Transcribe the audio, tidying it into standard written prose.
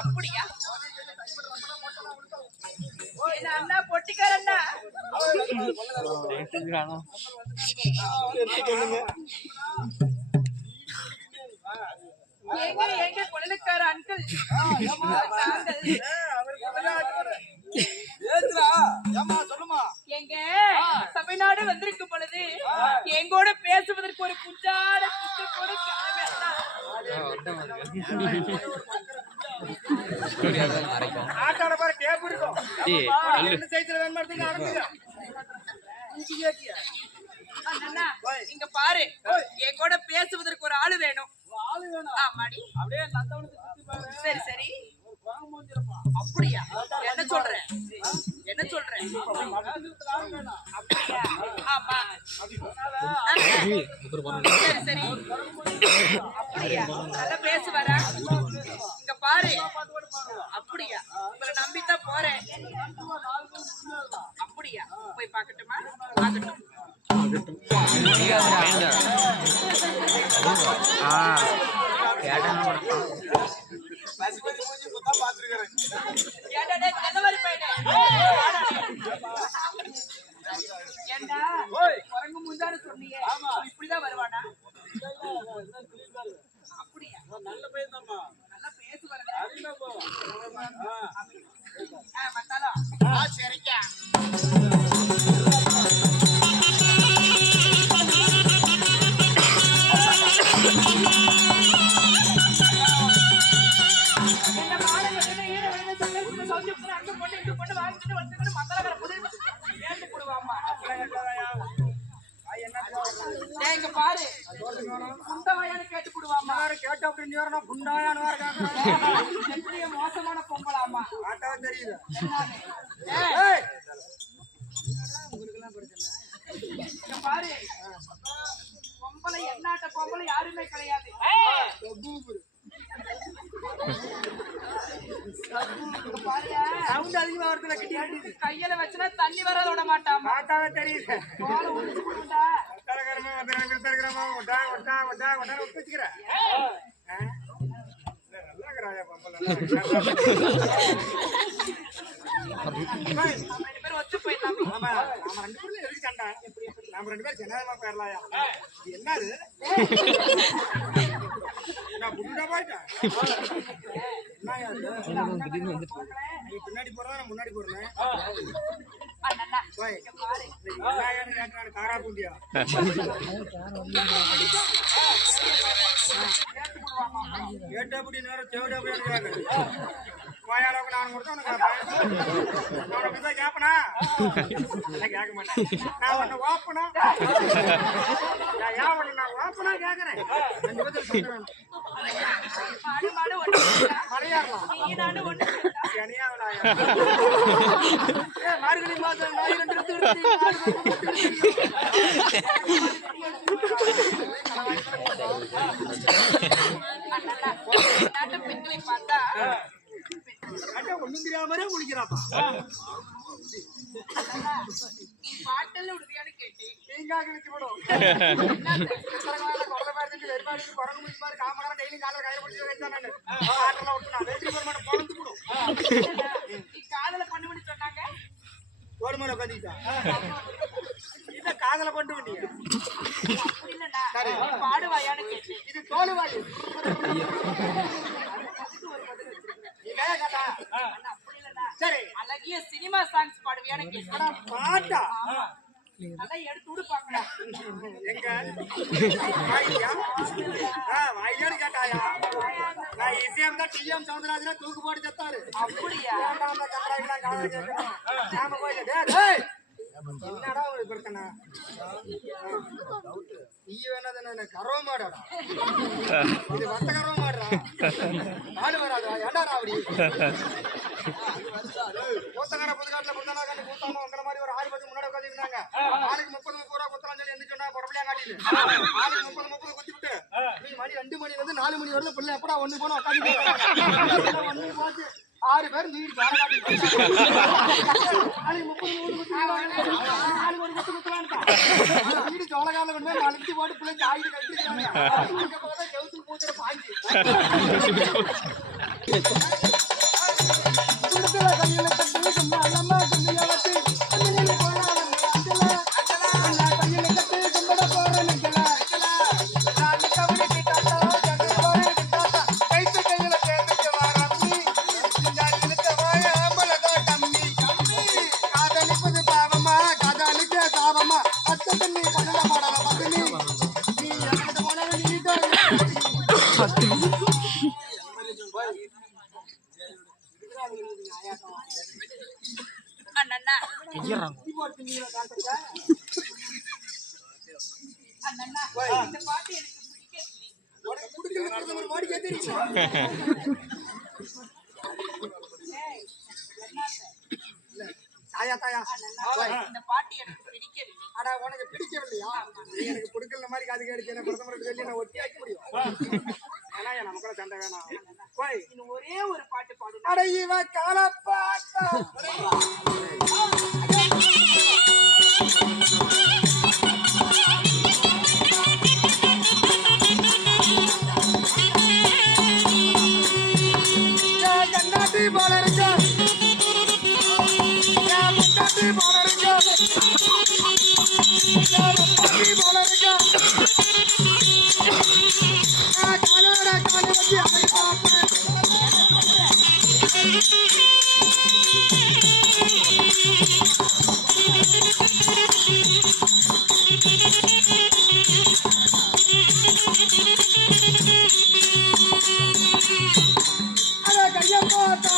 அப்படியா? அண்ணா பொட்டிக்காரண்ணா எங்க எங்க கொள்ளக்கார அன்கள் எங்க சபைநாடு வந்திருக்கும் பொழுது எங்கோட பேசுவதற்கு ஒரு குஞ்சான குத்து கூட இங்க பாரு, என் கூட பேசுவதற்கு ஒரு ஆளு வேணும். சரி சரி, அப்படியா? என்ன சொல்றேன் என்ன சொல்றேன்? ஆமா சரி சரி, அப்படியா? நல்லா பேசுவாரா? இங்க பாரு, அப்படியா? உங்களை நம்பித்தான் போறேன். அப்படியா? போய் பாக்கட்டுமா? ஆகட்டும். குரங்கு முந்தான்னு சொன்னீங்க, இப்படிதான் வருவானா? அப்படியா? நல்ல பேசுவாங்க. மத்தாலும் சரிக்கா. பாரு, கேட்டு அப்படின்னு மோசமான பொம்பளாமா தெரியுது. பாரு, பொம்பளை என்னாட்ட பொம்பளை யாருமே கிடையாது. கையில வச்சுனா தண்ணி வர விட மாட்டான். மாட்டாவே தெரியுது. ஒத்து போயிடலாம். நாம ரெண்டு பேரும் சின்னதமா போயிடலாயா? என்னது பின்னாடி போறதா முன்னாடி போறேன். காரா பூண்டியா கேட்ட அப்படி நேரம் தேவையா அப்படின்னு வாயாளவுக்கு நான் கொடுத்தா கேப்பனா கேட்க மாட்டேன். நான் ஒண்ணு வாப்பனா நான் ஒண்ணு நான் வாப்பனா கேக்குறேன். மார்கழி மாதம் மாதிரியே குளிக்கிறாப்பா. பாட்டல்ல விடுவியான்னு கேட்டேன். நீங்க கிழிச்சு போடும் குரங்கு முடிச்சு மாதிரி காமரம் டெய்லி காலையில் கையில பிடிச்சி வச்சான் நானு ஆட்டெல்லாம் விட்டு நான் வெற்றி பெற மாட்டேன் பொழந்து போடும். நீ காதல பண்ணுவேன்னு சொன்னாங்க ஒரு முறை உட்காந்துக்கிட்டா இத காதல பண்ணு வண்டிங்க அப்படி இல்லண்ணா பாடுவாயான்னு கேட்டேன். இது தோலுவாயு கேட்டா அப்படி இல்லண்ணா சரி அழகிய சினிமா சாங்ஸ் பாடுவியான்னு கேட்டேன். பாட்டா அதான் எடுத்து விடு பாக்கலாம். எங்க வாயிலியான்னு கேட்டாயா நான் இசையம் தான் டிஎம் சவுந்தரராஜனா தூக்கு போட்டு செத்தாரு. அப்படியா நாம போயிட்டு என்னடா ஒரு பிரச்சனை நீ வேணா கரவ மாடாடா இது வத்த கரவ மாடுறா நாடு வராதா ஏண்டா அப்படி கூத்தக்கார புதுக்காட்டுல புத்தனா கண்டு கூத்தாம உங்களை மாதிரி ஒரு 6 பேருக்கு முன்னாடி உட்காந்துருந்தாங்க. ஆளுக்கு 30 ரூபா குத்தலாம் சொல்லி எந்திரிச்சோன்னா பொறப்பிள்ளையா காட்டிட்டு ஆளுக்கு 30 குத்தி விட்டு நீ மணி 2 மணில இருந்து 4 மணி வரல பிள்ளை எப்படா ஒண்ணு போன உட்காந்து ஒண்ணு போச்சு 6 பேர் வீடு கால காட்டி வீடு சோழகால கொண்டு போய் அழைச்சி போட்டு பிள்ளைக்கு ஆயுத கட்டிருக்காங்க. செவத்துல பூச்சிட பாய்ச்சி கையில கட்டி சும்மா அம்மா கொஞ்சம் இழத்து கையில கட்டி கும்பிட போறேன் கையில சேர்த்துட்டு வாரம்பி தம்பி காதலிப்பது பாவமா காதலிக்க சாபமா அத்த தண்ணி பண்ணல மாடல பத்தினி நீ எனக்கு போன அண்ணா அண்ணா இந்த பாட்டு எனக்கு பிடிக்கல. மாடி கேட்டீங்க தாயா தாயா இந்த பாட்டு எனக்கு பிடிக்கவில்லை. அட உனக்கு பிடிக்கவில்லையா நீ எனக்கு கொடுக்கல மாதிரி காது கேடுச்சு என்ன பிரதமர் சொல்லி நான் ஒட்டி ஆக்க முடியும். ஆனா நமக்குள்ள சண்டை வேணாம் போய் இன்னும் ஒரே ஒரு பாட்டு பாடு. அட இவ காலப்பாட்டா கண்ணாட்டி போல இருக்க முட்டாட்டி போல இருக்க போல இருக்க காலோட கால வச்சு அமை பார்ப்பேன். அட கைய போட்டா